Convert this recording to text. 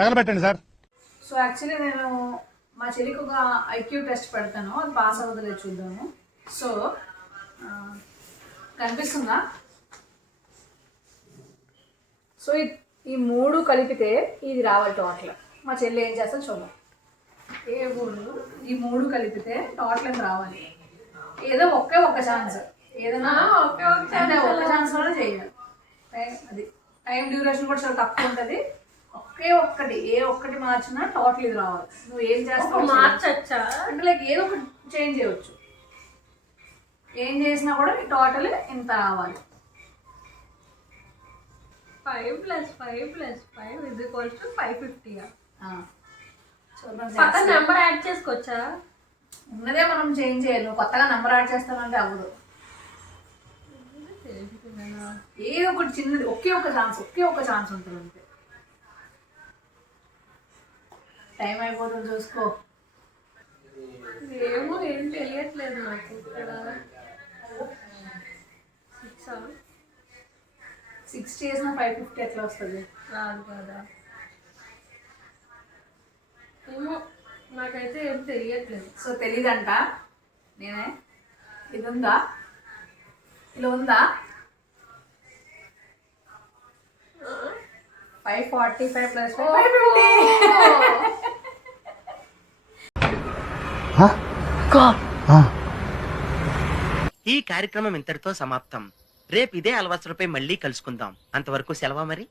తగలబెట్టండి sir. So actually నేను మా చెల్లికి ఒక ఐక్యూ టెస్ట్ పెడతాను, అది పాస్ అవుతుందో చూద్దాము. సో కనిపిస్తుందా? సో ఈ మూడు కలిపితే ఇది రావాలి టోటల్. మా చెల్లి ఏం చేస్తా చూద్దాం. ఈ మూడు కలిపితే టోటల్ ఎంత రావాలి? ఏదో ఒక్క ఛాన్స్, ఏదైనా ఒక్క ఛాన్స్ వల్ల చేయాలి. అది టైం డ్యూరేషన్ కూడా చాలా తక్కువ ఉంటుంది. ఏ ఒక్కటి మార్చినా టోటల్ ఇది రావాలి. నువ్వు ఏం చేస్తావు మార్చచ్చా అంటే లైక్ ఏదో ఒకటి చేంజ్ చేయవచ్చు. ఏం చేసినా కూడా టోటల్ ఇంత రావాలి. 5 + 5 + 5 = 550. పక్కన నెంబర్ యాడ్ చేసుకోవచ్చా? ఉన్నదే మనం చేంజ్ చేయాలి. నువ్వు కొత్తగా నెంబర్ యాడ్ చేస్తానంటే అవ్వదు. ఏదో ఒకటి చిన్నది, ఒకే ఒక ఛాన్స్ ఉంటుంది అంతే. టైం అయిపోతుంది చూసుకో. ఏమో ఏం తెలియట్లేదు నాకు. ఇక్కడ 6 చేసిన 550 ఎట్లా వస్తుంది? రాదు కదా. ఏమో నాకైతే ఏం తెలియట్లేదు. సో తెలీదంట. నేనే ఇది ఉందా, ఇలా ఉందా? 545 + 550. ఈ కార్యక్రమం ఇంతటితో సమాప్తం. రేపు ఇదే అలవాసులపై మళ్ళీ కలుసుకుందాం. అంతవరకు సెలవా మరి.